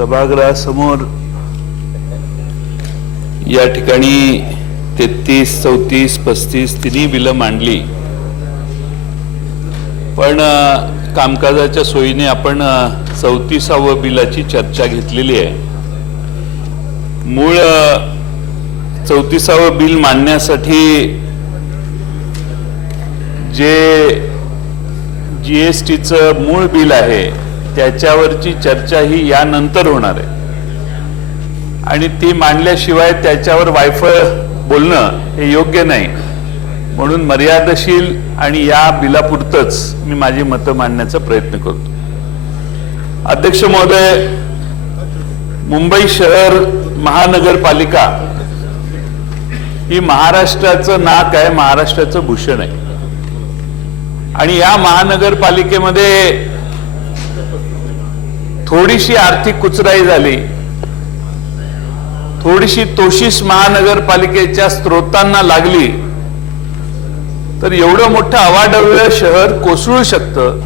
सभागृहासमोर या ठिकाणी 33, 34, 35 तिन्ही बिलं मांडली, पण कामकाजाच्या सोयीने आपण 34व्या बिलाची चर्चा घेतलेली आहे। मूळ 34व्या बिल मांडण्यासाठी जे जीएसटीचं मूळ बिल आहे त्याच्यावरची चर्चा ही यानंतर होणार आहे आणि ती मांडल्याशिवाय त्याच्यावर वायफळ बोलणं हे योग्य नाही, म्हणून मर्यादशील आणि या बिलापुरतच मी माझी मतं मांडण्याचा प्रयत्न करतो। अध्यक्ष महोदय, मुंबई शहर महानगरपालिका ही महाराष्ट्राचं नाक आहे, महाराष्ट्राचं भूषण आहे आणि या महानगरपालिकेमध्ये थोडीशी आर्थिक कुचराई झाली, थोडीशी तोशिष महानगरपालिकेच्या स्त्रोतांना लागली तर एवढं मोठं अवाढव्य शहर कोसळू शकतं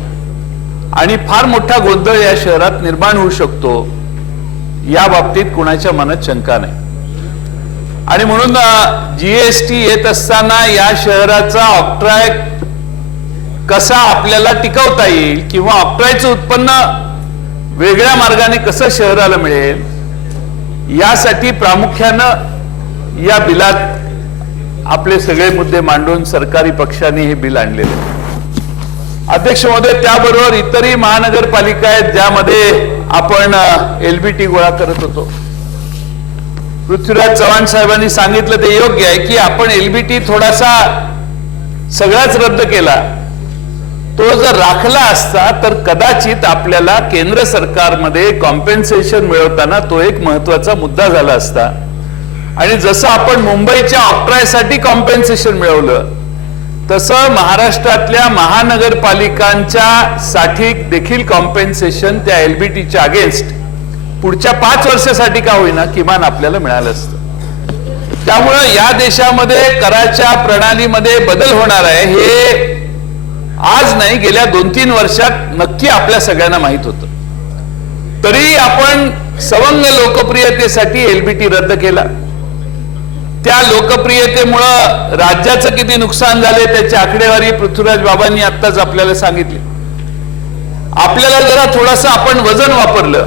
आणि फार मोठा गोंधळ या शहरात निर्माण होऊ शकतो, या बाबतीत कुणाच्या मनात शंका नाही। आणि म्हणून जीएसटी येत असताना या शहराचा ऑक्ट्रॉय कसा आपल्याला टिकवता येईल किंवा ऑक्ट्रॉयचं उत्पन्न वेगळ्या मार्गाने कसं शहराला मिळेल यासाठी प्रामुख्यानं या बिलात आपले सगळे मुद्दे मांडून सरकारी पक्षाने हे बिल आणलेले। अध्यक्ष महोदय, त्याबरोबर इतरही महानगरपालिका आहेत ज्यामध्ये आपण एलबीटी गोळा करत होतो। पृथ्वीराज चव्हाण साहेबांनी सांगितलं ते योग्य आहे की आपण एलबीटी थोडासा सगळाच रद्द केला, तो जर राखला असता तर कदाचित आपल्याला केंद्र सरकारमध्ये कॉम्पेन्सेशन मिळवताना तो एक महत्वाचा मुद्दा झाला असता। आणि जसं आपण मुंबईच्या ऑक्ट्रॉयसाठी कॉम्पेन्सेशन मिळवलं तसं महाराष्ट्रातल्या महानगरपालिकांच्या साठी देखील कॉम्पेन्सेशन त्या एलबीटीच्या अगेन्स्ट पुढच्या 5 वर्षासाठी का होईना किमान आपल्याला मिळालं असतं। त्यामुळं या देशामध्ये कराच्या प्रणालीमध्ये बदल होणार आहे हे आज नाही, गेल्या 2-3 वर्षात नक्की आपल्या सगळ्यांना माहित होतं। तरी आपण सवंग लोकप्रियतेसाठी एलबीटी रद्द केला। त्या लोकप्रियतेमुळे राज्याचं किती नुकसान झाले त्याची आकडेवारी पृथ्वीराज बाबांनी आत्ताच आपल्याला सांगितली। आपल्याला जरा थोडंसं आपण वजन वापरलं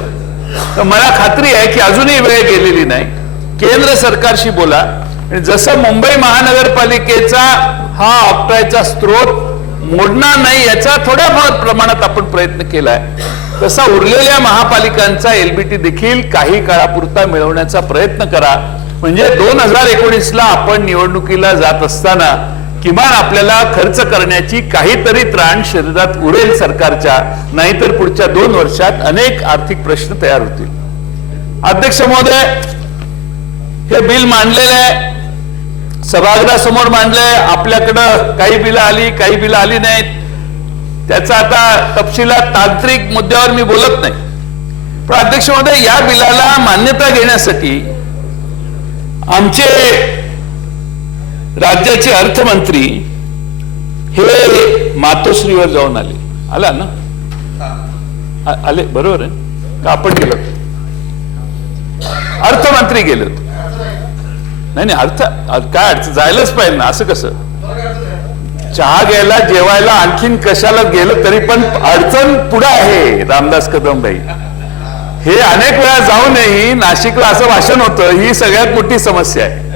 तर मला खात्री आहे की अजूनही वेळ गेलेली नाही। केंद्र सरकारशी बोला आणि जसं मुंबई महानगरपालिकेचा हा ऑक्ट्रॉयचा स्रोत मोडणार नाही याचा थोड्याफार प्रमाणात आपण प्रयत्न केलाय, तसा उरलेल्या महापालिकांचा एलबीटी देखील काही काळापुरता मिळवण्याचा प्रयत्न करा, म्हणजे 2019ला आपण निवडणुकीला जात असताना किमान आपल्याला खर्च करण्याची काहीतरी त्राण शरीरात उरेल सरकारच्या, नाहीतर पुढच्या 2 वर्षात अनेक आर्थिक प्रश्न तयार होतील। अध्यक्ष महोदय, हे बिल मांडलेलं आहे, सभागृहासमोर मांडलंय, आपल्याकडं काही बिलं आली काही बिलं आली नाहीत, त्याचा आता तपशिलात तांत्रिक मुद्द्यावर मी बोलत नाही, पण अध्यक्ष महोदय या बिलाला मान्यता घेण्यासाठी आमचे राज्याचे अर्थमंत्री हे मातोश्रीवर जाऊन आला ना, आले बरोबर आहे का? आपण गेलो, अर्थमंत्री गेले होते, नाही अर्थ काय अडचण जायलाच पाहिजे ना, असं कसं चहा घ्यायला जेवायला आणखीन कशाला गेलं तरी पण अडचण पुढे आहे। रामदास कदम भाई हे अनेक वेळा जाऊनही नाशिकला असं भाषण होतं, ही सगळ्यात मोठी समस्या आहे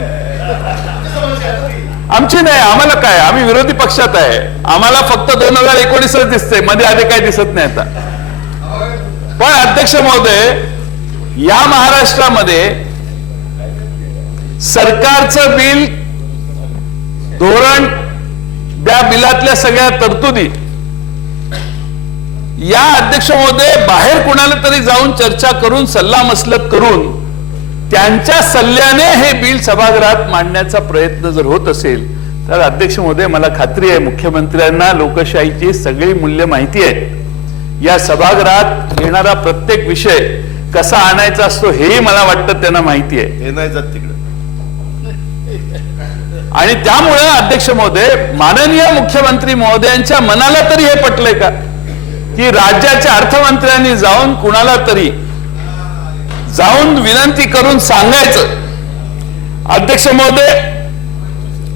आमची। नाही आम्हाला काय, आम्ही विरोधी पक्षात आहे, आम्हाला फक्त 2019च दिसतंय, मध्ये आधी काही दिसत नाही आता। पण अध्यक्ष महोदय, या महाराष्ट्रामध्ये सरकारचं बिल, धोरण, त्या बिलातल्या सगळ्या तरतुदी या अध्यक्ष महोदय बाहेर कुणाला तरी जाऊन चर्चा करून सल्ला मसलत करून त्यांच्या सल्ल्याने हे बिल सभागृहात मांडण्याचा प्रयत्न जर होत असेल तर अध्यक्ष महोदय मला खात्री आहे मुख्यमंत्र्यांना लोकशाहीची सगळी मूल्य माहिती आहे। या सभागृहात येणारा प्रत्येक विषय कसा आणायचा असतो हेही मला वाटतं त्यांना माहिती आहे, हे नाही जात तिकडे। आणि त्यामुळे अध्यक्ष महोदय, माननीय मुख्यमंत्री महोदयांच्या मनाला तरी हे पटलंय का की राज्याच्या अर्थमंत्र्यांनी जाऊन कुणाला तरी जाऊन विनंती करून सांगायचं, अध्यक्ष महोदय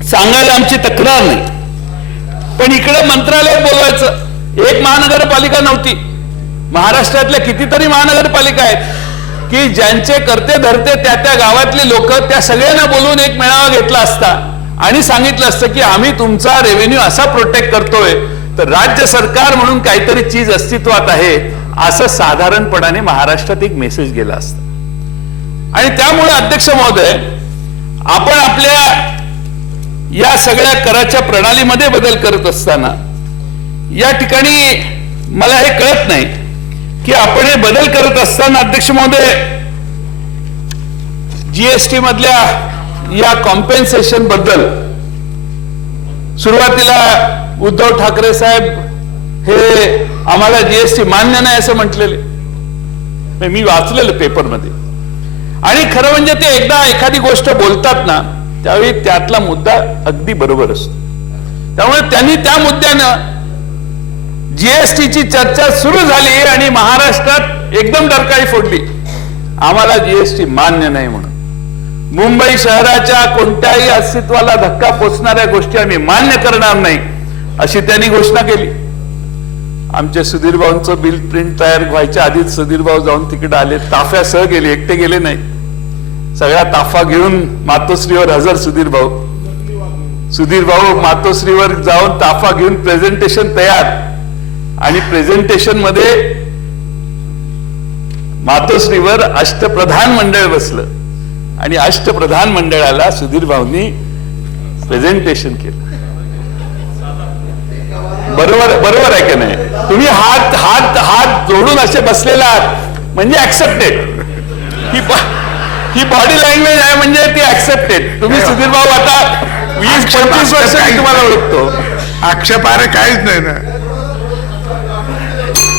सांगायला आमची तक्रार नाही, पण इकडे मंत्रालयात बोलवायचं. एक महानगरपालिका नव्हती, महाराष्ट्रातल्या कितीतरी महानगरपालिका आहेत की ज्यांचे करते धरते त्या गावातले लोक त्या सगळ्यांना बोलवून एक मेळावा घेतला असता आणि सांगितलं असतं की आम्ही तुमचा रेव्हेन्यू असा प्रोटेक्ट करतोय, तर राज्य सरकार म्हणून काहीतरी चीज अस्तित्वात आहे असं साधारणपणाने महाराष्ट्रात एक मेसेज गेला असता. आणि त्यामुळे अध्यक्ष महोदय आपण आपल्या या सगळ्या कराच्या प्रणालीमध्ये बदल करत असताना या ठिकाणी मला हे कळत नाही की आपण हे बदल करत असताना अध्यक्ष महोदय जीएसटी मधल्या या कॉम्पेन्सेशन बद्दल सुरुवातीला उद्धव ठाकरे साहेब हे आम्हाला जीएसटी मान्य नाही असं म्हटलेले, मी वाचलेलं पेपरमध्ये. आणि खरं म्हणजे ते एकदा एखादी गोष्ट बोलतात ना त्यावेळी त्यातला मुद्दा अगदी बरोबर असतो. त्यामुळे त्यांनी त्या मुद्द्यानं जीएसटीची चर्चा सुरू झाली आणि महाराष्ट्रात एकदम डरकाळी फोडली, आम्हाला जीएसटी मान्य नाही म्हणून. मुंबई शहराच्या कोणत्याही अस्तित्वाला धक्का पोचणाऱ्या गोष्टी आम्ही मान्य करणार नाही अशी त्यांनी घोषणा केली. आमच्या सुधीर भाऊंचं बिल प्रिंट तयार व्हायच्या आधीच सुधीर भाऊ जाऊन तिकडे आले, ताफ्यासह गेले, एकटे गेले नाही. सगळा ताफा घेऊन मातोश्रीवर हजर सुधीर भाऊ मातोश्रीवर जाऊन ताफा घेऊन प्रेझेंटेशन तयार. आणि प्रेझेंटेशन मध्ये मातोश्रीवर अष्टप्रधान मंडळ बसलं आणि अष्टप्रधान मंडळाला सुधीर भाऊंनी प्रेझेंटेशन केलं. बरोबर आहे की नाही? तुम्ही हात हात हात जोडून असे बसलेला आहात म्हणजे ऍक्सेप्टेड. ही बॉडी लँग्वेज आहे म्हणजे ती ऍक्सेप्टेड. तुम्ही सुधीर भाऊ आता 20-25 वर्ष तुम्हाला ओळखतो. आक्षेपार्ह काहीच नाही ना.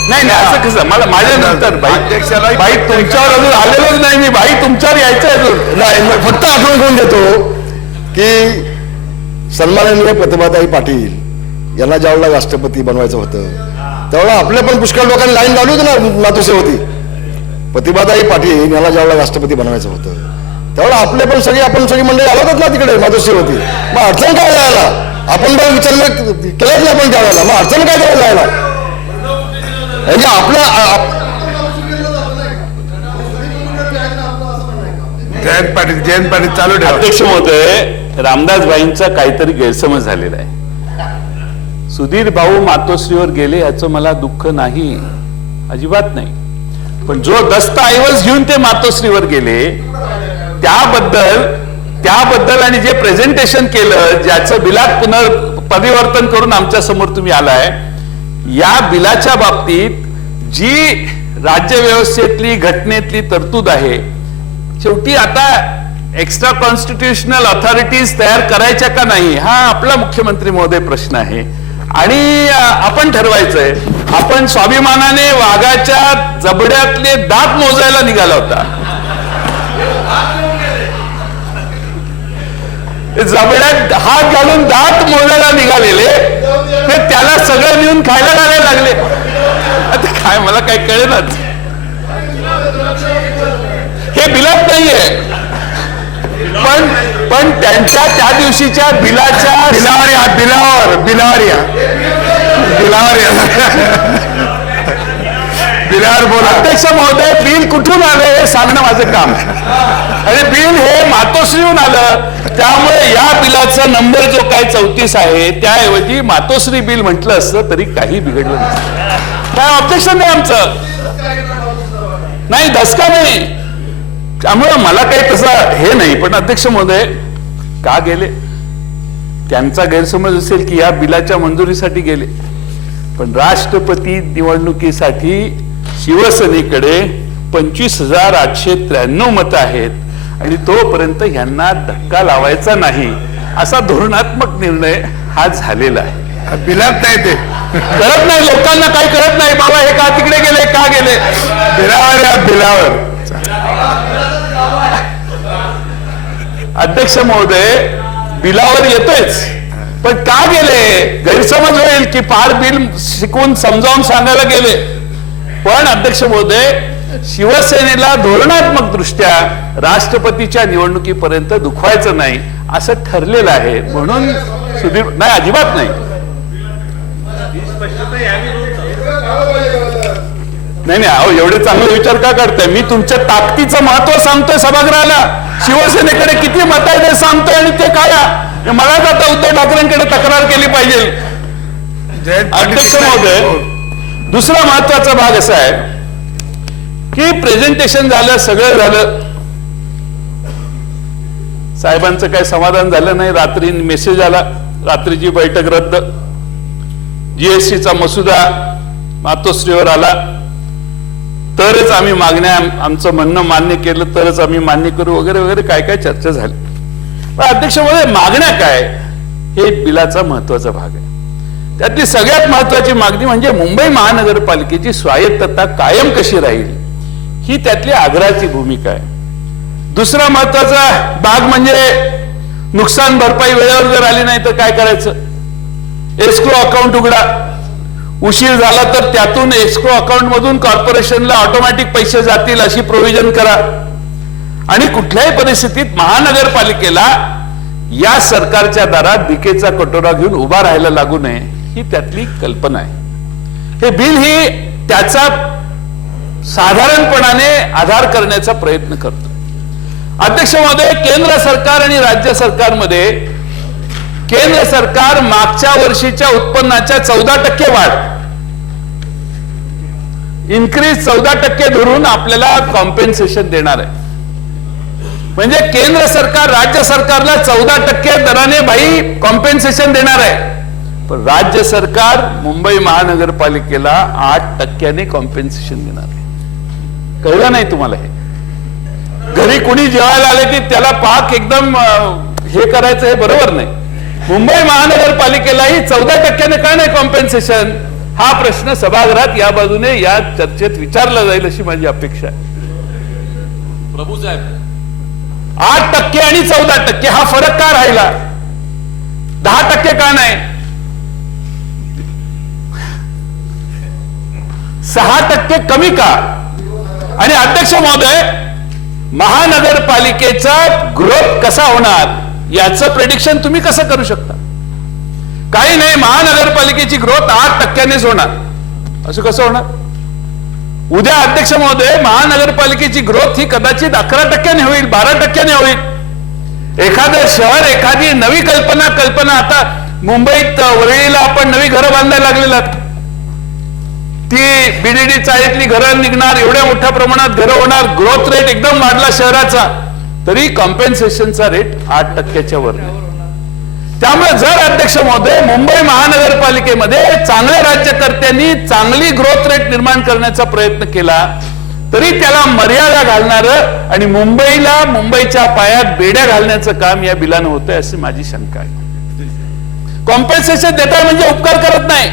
नाही असं कसं, मला माझ्या नंतर बाई तुमच्यावर अजून आलेलोच नाही मी, बाई तुमच्यावर यायचं अजून नाही. फक्त आठवण करून देतो की सन्माननीय प्रतिभाताई पाटील यांना ज्यावेळेला राष्ट्रपती बनवायचं होतं त्यावेळेला आपल्या पण पुष्कळ लोकांनी लाईन लावली होती ना मातोश्रीवरती. प्रतिभाताई पाटील यांना ज्यावेळेला राष्ट्रपती बनवायचं होतं त्यावेळेला आपण सगळी मंडळी आलो होतात ना तिकडे मातोश्रीवरती. मग अडचण काय जायला? आपण पण विचार केलंच नाही आपण त्यावेळेला, मग अडचण काय करायला जायला? म्हणजे आपलं जयंत पाटील चालू ठेवा. अध्यक्ष महोदय रामदास भाईंचा काहीतरी गैरसमज झालेला आहे. सुधीर भाऊ मातोश्रीवर गेले याचं मला दुःख नाही, अजिबात नाही. पण जो दस्तऐवज घेऊन ते मातोश्रीवर गेले त्याबद्दल आणि जे प्रेझेंटेशन केलं ज्याचं बिलात पुनर्परिवर्तन करून आमच्या समोर तुम्ही आलाय, या बिलाच्या बाबतीत जी राज्य व्यवस्थेतली घटनेतली तरतूद आहे, शेवटी आता एक्स्ट्रा कॉन्स्टिट्युशनल अथॉरिटीज तयार करायच्या का नाही हा आपला मुख्यमंत्री महोदय प्रश्न आहे. आणि आपण ठरवायचंय. आपण स्वाभिमानाने वाघाच्या जबड्यातले दात मोजायला निघाला होता. जबड्यात हात घालून दात मोजायला निघालेले ते त्याला सगळं नेऊन खायला घालायला लागले. आता काय मला काय कळेनाच. हे बिलात नाहीये, पण त्यांच्या त्या दिवशीच्या बिलावर बोला. अध्यक्ष महोदय बिल कुठून आलं हे सांगणं माझं काम. आणि बिल हे मातोश्रीहून आलं, त्यामुळे या बिलाचा नंबर जो काय 34 आहे त्याऐवजी मातोश्री बिल म्हटलं असतं तरी काही बिघडलं नसतं. काय ऑब्जेक्शन नाही आमचं, नाही धसका नाही. त्यामुळे मला काही तसं हे नाही. पण अध्यक्ष महोदय का गेले त्यांचा गैरसमज असेल की या बिलाच्या मंजुरीसाठी गेले, पण राष्ट्रपती निवडणुकीसाठी शिवसेनेकडे 25,893 मतं आहेत आणि तोपर्यंत यांना धक्का लावायचा नाही असा धोरणात्मक निर्णय हा झालेला आहे. बिलात नाही ते कळत नाही लोकांना, काही कळत नाही. बाबा हे का तिकडे गेले, का गेले? बिलावर अध्यक्ष महोदय बिलावर येतोयच, पण का गेले गैरसमज होईल की फार बिल शिकवून समजावून सांगायला गेले. पण अध्यक्ष महोदय शिवसेनेला धोरणात्मक दृष्ट्या राष्ट्रपतीच्या निवडणुकीपर्यंत दुखवायचं नाही असं ठरलेलं आहे. म्हणून सुधीर नाही, अजिबात नाही. नाही नाही, अहो एवढे चांगले विचार का करताय? मी तुमच्या ताकदीचं महत्व सांगतोय सभागृहाला. शिवसेनेकडे किती मत आहे ते सांगतोय आणि ते काय मलाच आता उद्धव ठाकरेंकडे तक्रार केली पाहिजे. जयंत पाटील अध्यक्ष महोदय, दुसरा महत्वाचा भाग असा आहे की प्रेझेंटेशन झालं, सगळं झालं, साहेबांचं काही समाधान झालं नाही. रात्री मेसेज आला, रात्रीची बैठक रद्द. जीएसटीचा मसुदा मातोश्रीवर आला तरच आम्ही मागण्या, आमचं म्हणणं मान्य केलं तरच आम्ही मान्य करू, वगैरे वगैरे काय काय चर्चा झाली. पण अध्यक्ष महोदय, मागण्या काय हे बिलाचा महत्वाचा भाग आहे. त्यातली सगळ्यात महत्वाची मागणी म्हणजे मुंबई महानगरपालिकेची स्वायत्तता कायम कशी राहील ही त्यातली आग्रहाची भूमिका आहे. दुसरा महत्वाचा भाग म्हणजे नुकसान भरपाई वेळेवर जर आली नाही तर काय करायचं? एस्क्रो अकाउंट उघडा, उशीर झाला तर त्यातून एस्क्रो अकाउंट मधून कॉर्पोरेशनला ऑटोमॅटिक पैसे जातील अशी प्रोव्हिजन करा. आणि कुठल्याही परिस्थितीत महानगरपालिकेला या सरकारच्या दारात भिकेचा कटोरा घेऊन उभा राहायला लागू नये ही त्यातली कल्पना आहे. हे बिल ही त्याचा साधारणपणाने आधार करण्याचा प्रयत्न करतो. अध्यक्ष महोदय, केंद्र सरकार आणि राज्य सरकारमध्ये केंद्र सरकार मागच्या वर्षीच्या उत्पन्नाच्या 14% वाढ, इन्क्रीज 14% धरून आपल्याला कॉम्पेन्सेशन देणार आहे. म्हणजे केंद्र सरकार राज्य सरकारला 14% दराने भाई कॉम्पेन्सेशन देणार आहे. पण राज्य सरकार मुंबई महानगरपालिकेला 8% कॉम्पेन्सेशन देणार आहे. कळलं नाही तुम्हाला? हे घरी कुणी जेवायला आले की त्याला पाक एकदम हे करायचं हे बरोबर नाही. मुंबई महानगरपालिकेलाही 14% का नाही कॉम्पेन्सेशन हा प्रश्न सभागृहात या बाजूने या चर्चेत विचारला जाईल अशी माझी अपेक्षा आहे. प्रभू साहेब, 8% आणि 14% हा फरक का राहिला? 10% का नाही? 6% कमी का? आणि अध्यक्ष महोदय, महानगरपालिकेचा ग्रोथ कसा होणार याचं प्रेडिक्शन तुम्ही कसं करू शकता? काही नाही, महानगरपालिकेची ग्रोथ 8%नेच होणार. असं कसं होणार? उद्या अध्यक्ष महोदय, महानगरपालिकेची ग्रोथ ही कदाचित 11%ने होईल, 12%ने होईल. एखादं शहर, एखादी नवी कल्पना आता मुंबईत वरळीला आपण नवी घरं बांधायला लागलेला, ती बीडीडी चाळीतली घरं निघणार, एवढ्या मोठ्या प्रमाणात घरं होणार, ग्रोथ रेट एकदम वाढला शहराचा, तरी कॉम्पेन्सेशनचा रेट 8%च्या वर. त्यामुळे जर अध्यक्ष महोदय मुंबई महानगरपालिकेमध्ये चांगल्या राज्यकर्त्यांनी चांगली ग्रोथ रेट निर्माण करण्याचा प्रयत्न केला तरी त्याला मर्यादा घालणारं आणि मुंबईला मुंबईच्या पायात बेड्या घालण्याचं काम या बिलानं होतंय अशी माझी शंका आहे. कॉम्पेन्सेशन देताय म्हणजे उपकार करत नाही.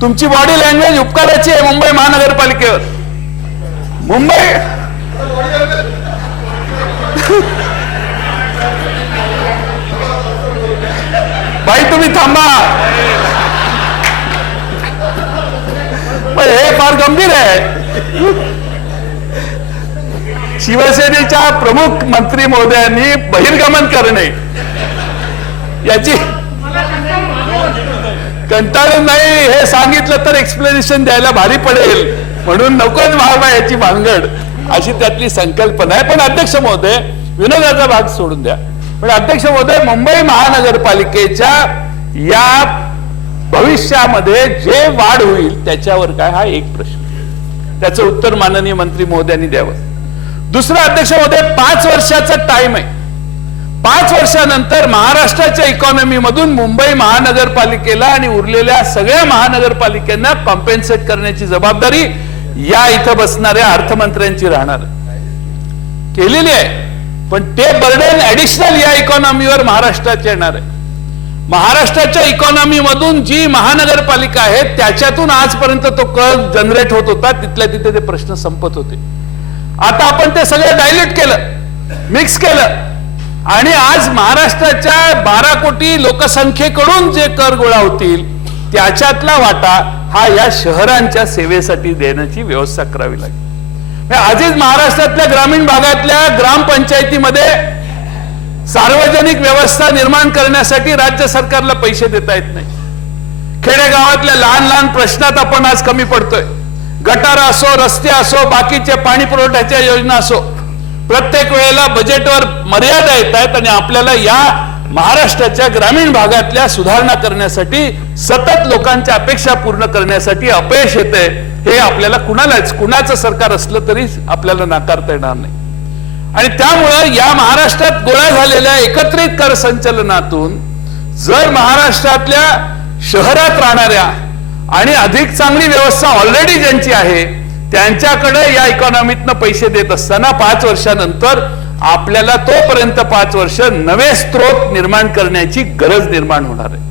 तुमची बॉडी लँग्वेज उपकाराची आहे मुंबई महानगरपालिकेवर. मुंबई भाई तुम्ही थांबा, पण हे फार गंभीर आहे. शिवसेनेच्या प्रमुख मंत्री महोदयांनी बहिर्गमन करणे याची कंटाळून नाही हे सांगितलं तर एक्सप्लेनेशन द्यायला भारी पडेल म्हणून नकोच व्हावा याची भानगड अशी त्यातली संकल्पना आहे. पण अध्यक्ष महोदय, विनोदाचा भाग सोडून द्या, पण अध्यक्ष महोदय, मुंबई महानगरपालिकेच्या या भविष्यामध्ये जे वाढ होईल त्याच्यावर काय हा एक प्रश्न, त्याचं उत्तर माननीय मंत्री महोदयांनी द्यावं. दुसरा अध्यक्ष महोदय, 5 वर्षाचा टाइम आहे. 5 वर्षानंतर महाराष्ट्राच्या इकॉनॉमी मधून मुंबई महानगरपालिकेला आणि उरलेल्या सगळ्या महानगरपालिकांना कॉम्पेन्सेट करण्याची जबाबदारी या इथं बसणाऱ्या अर्थमंत्र्यांची राहणार केलेली आहे. पण ते बर्डन ऍडिशनल या इकॉनॉमीवर महाराष्ट्राच्या येणार आहे. महाराष्ट्राच्या इकॉनॉमी मधून जी महानगरपालिका आहे त्याच्यातून आजपर्यंत तो कर जनरेट होत होता, तिथल्या तिथे ते प्रश्न संपत होते. आता आपण ते सगळं डायल्यूट केलं, मिक्स केलं आणि आज महाराष्ट्राच्या 12 कोटी लोकसंख्येकडून जे कर गोळा होतील त्याच्यातला वाटा हा या शहरांच्या सेवेसाठी देण्याची व्यवस्था करावी लागेल. आधीच महाराष्ट्रातल्या ग्रामीण भागातल्या ग्रामपंचायतीमध्ये सार्वजनिक व्यवस्था निर्माण करण्यासाठी राज्य सरकारला पैसे देता येत नाही. खेडेगावातल्या लहान लहान प्रश्नात आपण आज कमी पडतोय. गटार असो, रस्ते असो, बाकीच्या पाणी पुरवठ्याच्या योजना असो, प्रत्येक वेळेला बजेटवर मर्यादा येत आहेत आणि आपल्याला या महाराष्ट्राच्या ग्रामीण भागातल्या सुधारणा करण्यासाठी सतत लोकांच्या अपेक्षा पूर्ण करण्यासाठी अपयश येते. हे आपल्याला कुणाचं सरकार असलं तरी आपल्याला नाकारता येणार नाही. आणि त्यामुळं या महाराष्ट्रात गोळा झालेल्या एकत्रित कर संचलनातून जर महाराष्ट्रातल्या शहरात राहणाऱ्या आणि अधिक चांगली व्यवस्था ऑलरेडी ज्यांची आहे त्यांच्याकडे या इकॉनॉमीतनं पैसे देत असताना 5 वर्षानंतर आपल्याला तोपर्यंत 5 वर्ष नवे स्रोत निर्माण करण्याची गरज निर्माण होणार आहे.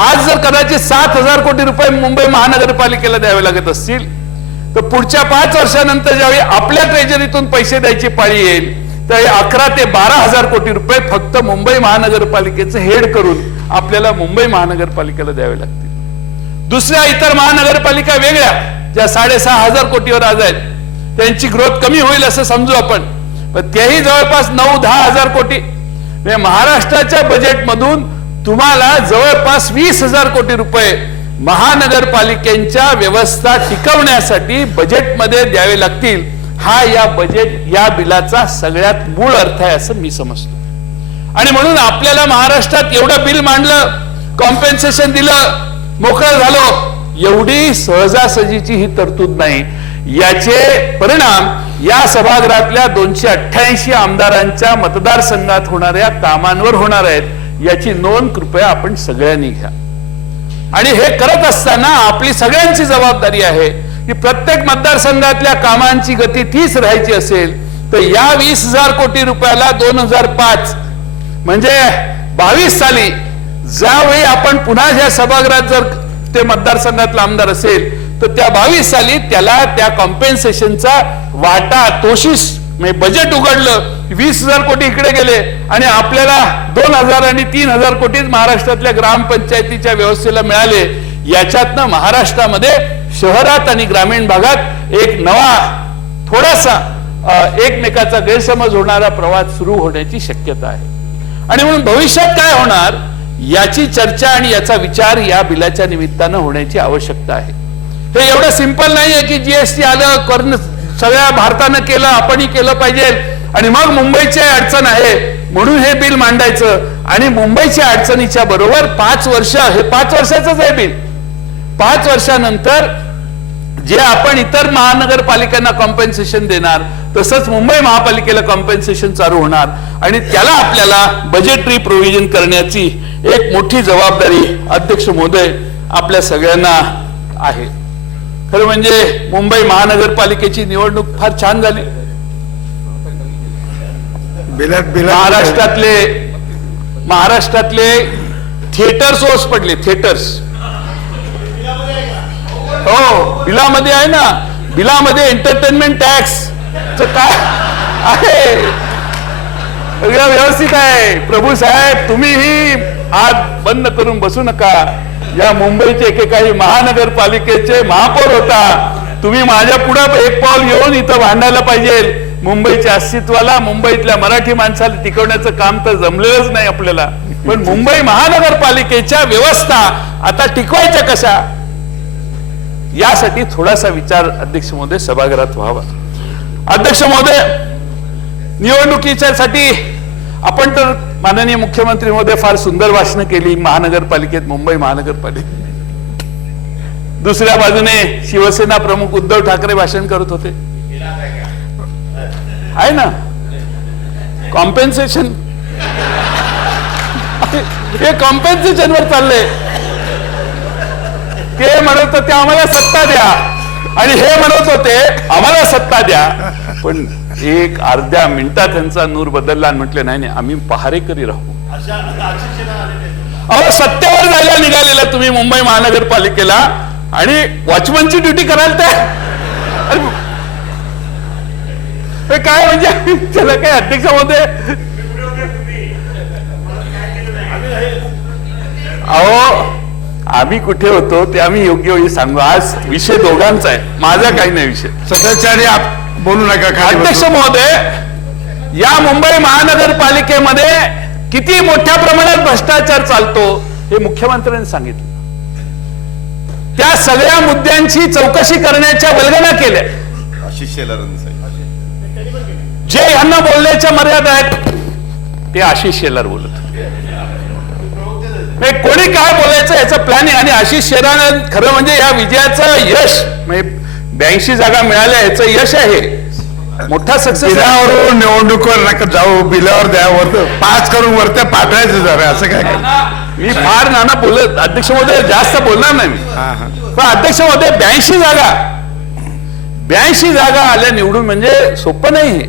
आज जर कदाचित 7,000 कोटी रुपये मुंबई महानगरपालिकेला द्यावे लागत असतील तर पुढच्या 5 वर्षानंतर ज्यावेळी आपल्या ट्रेजरीतून पैसे द्यायची पाळी येईल त्यावेळी 11 ते 12,000 कोटी रुपये फक्त मुंबई महानगरपालिकेचं हेड करून आपल्याला मुंबई महानगरपालिकेला द्यावे लागतील. दुसऱ्या इतर महानगरपालिका वेगळ्या ज्या 6,500 कोटीवर आज आहेत त्यांची ग्रोथ कमी होईल असं समजू आपण, पण तेही जवळपास 9-10 हजार कोटी. महाराष्ट्राच्या बजेटमधून तुम्हाला जवळपास 20,000 कोटी रुपये महानगरपालिकेच्या व्यवस्था टिकवण्यासाठी बजेटमध्ये द्यावे लागतील. हा या बिलाचा सगळ्यात मूळ अर्थ आहे असं मी समजतो. आणि म्हणून आपल्याला महाराष्ट्रात एवढं बिल मांडलं, कॉम्पेन्सेशन दिलं, मोकळं झालो, एवढी सहजासहजीची ही तरतूद नाही. याचे परिणाम या सभागृहातल्या 288 आमदारांच्या मतदारसंघात होणाऱ्या कामांवर होणार आहेत. याची नोंद कृपया आपण सगळ्यांनी घ्या. आणि हे करत असताना आपली सगळ्यांची जबाबदारी आहे की प्रत्येक मतदारसंघातल्या कामांची गती तीच राहायची असेल तर या 20,000 कोटी रुपयाला 2005 म्हणजे 22 साली ज्यावेळी आपण पुन्हा ह्या सभागृहात जर ते मतदारसंघातला आमदार असेल तर त्या 22 साली त्याला त्या कॉम्पेन्सेशनचा वाटा तोशीस म्हणजे बजेट उघडलं 20,000 कोटी इकडे गेले आणि आपल्याला 2,000 आणि 3,000 कोटी महाराष्ट्रातल्या ग्रामपंचायतीच्या व्यवस्थेला मिळाले. याच्यातनं महाराष्ट्रामध्ये शहरात आणि ग्रामीण भागात एक नवा थोडासा एकमेकाचा गैरसमज होणारा प्रवास सुरू होण्याची शक्यता आहे. आणि म्हणून भविष्यात काय होणार याची चर्चा आणि याचा विचार या बिलाच्या निमित्तानं होण्याची आवश्यकता आहे. हे एवढं सिंपल नाहीये की जीएसटी आलं, सगळ्या भारतानं केलं, आपणही केलं पाहिजे आणि मग मुंबईची अडचण आहे म्हणून हे बिल मांडायचं. आणि मुंबईच्या अडचणीच्या बरोबर 5 वर्ष, हे 5 वर्षाचंच आहे बिल. 5 वर्षानंतर जे आपण इतर महानगरपालिकांना कॉम्पेन्सेशन देणार तसंच मुंबई महापालिकेला कॉम्पेन्सेशन चालू होणार आणि त्याला आपल्याला बजेटरी प्रोव्हिजन करण्याची एक मोठी जबाबदारी अध्यक्ष महोदय आपल्या सगळ्यांना आहे. खरं म्हणजे मुंबई महानगरपालिकेची निवडणूक फार छान झाली. महाराष्ट्रातले थिएटर्स ओस पडले. थिएटर्स हो बिलामध्ये आहे ना, बिलामध्ये एंटरटेनमेंट टॅक्स काय आहे सगळं व्यवस्थित आहे. प्रभू साहेब तुम्हीही हात बंद करून बसू नका. या मुंबईचे एकेकाळी महानगरपालिकेचे महापौर होता, तुम्ही माझ्या पुढे एक पाऊल येऊन इथं भांडायला पाहिजे. मुंबईच्या अस्तित्वाला, मुंबईतल्या मराठी माणसाला टिकवण्याचं काम तर जमलेलंच नाही आपल्याला, पण मुंबई महानगरपालिकेच्या व्यवस्था आता टिकवायच्या कशा यासाठी थोडासा विचार अध्यक्ष महोदय सभागृहात व्हावा. अध्यक्ष महोदय निवडणुकीच्या साठी आपण तर माननीय मुख्यमंत्री महोदय फार सुंदर भाषणं केली महानगरपालिकेत, मुंबई महानगरपालिकेत. दुसऱ्या बाजूने शिवसेना प्रमुख उद्धव ठाकरे भाषण करत होते. आहे ना कॉम्पेन्सेशन, हे कॉम्पेन्सेशन वर चाललंय. ते म्हणत होते आम्हाला सत्ता द्या आणि हे म्हणत होते आम्हाला सत्ता द्या. पण एक अर्ध्या मिनिटात त्यांचा नूर बदलला आणि म्हटले नाही नाही आम्ही पहारेकरी राहू. अहो सत्तेवर जायला निघालेला तुम्ही मुंबई महानगरपालिकेला आणि वॉचमनची ड्युटी कराल ते काय म्हणजे त्याला काय अध्यक्ष महोदय. अहो आम्ही कुठे होतो ते आम्ही योग्य वेळी सांगू. आज विषय दोघांचा आहे, माझा काही नाही विषय. सदस्य आणि बोलू नका खाली अध्यक्ष बसून. महोदय, या मुंबई महानगरपालिकेमध्ये किती मोठ्या प्रमाणात भ्रष्टाचार चालतो हे मुख्यमंत्र्यांनी सांगितलं. त्या सगळ्या मुद्द्यांची चौकशी करण्याच्या वल्गना केल्या. आशिष शेलारांचं जे यांना बोलण्याच्या मर्यादा आहेत ते आशिष शेलार बोलत होते. म्हणजे कोणी काय बोलायचं याचं प्लॅनिंग. आणि आशिष शेलार खरं म्हणजे या विजयाचं यश, म्हणजे 82 जागा मिळाल्या याचं यश आहे, मोठा सक्सेस. बिलावरून निवडणुकीवर नका जाऊ, बिलावर द्या, वरत पास करून वरत्या पाठवायचं जरा, असं काय मी फार नाना बोलत, अध्यक्ष महोदय जास्त बोलणार नाही मी. पण अध्यक्ष महोदय 82 जागा आल्या निवडून म्हणजे सोपं नाही.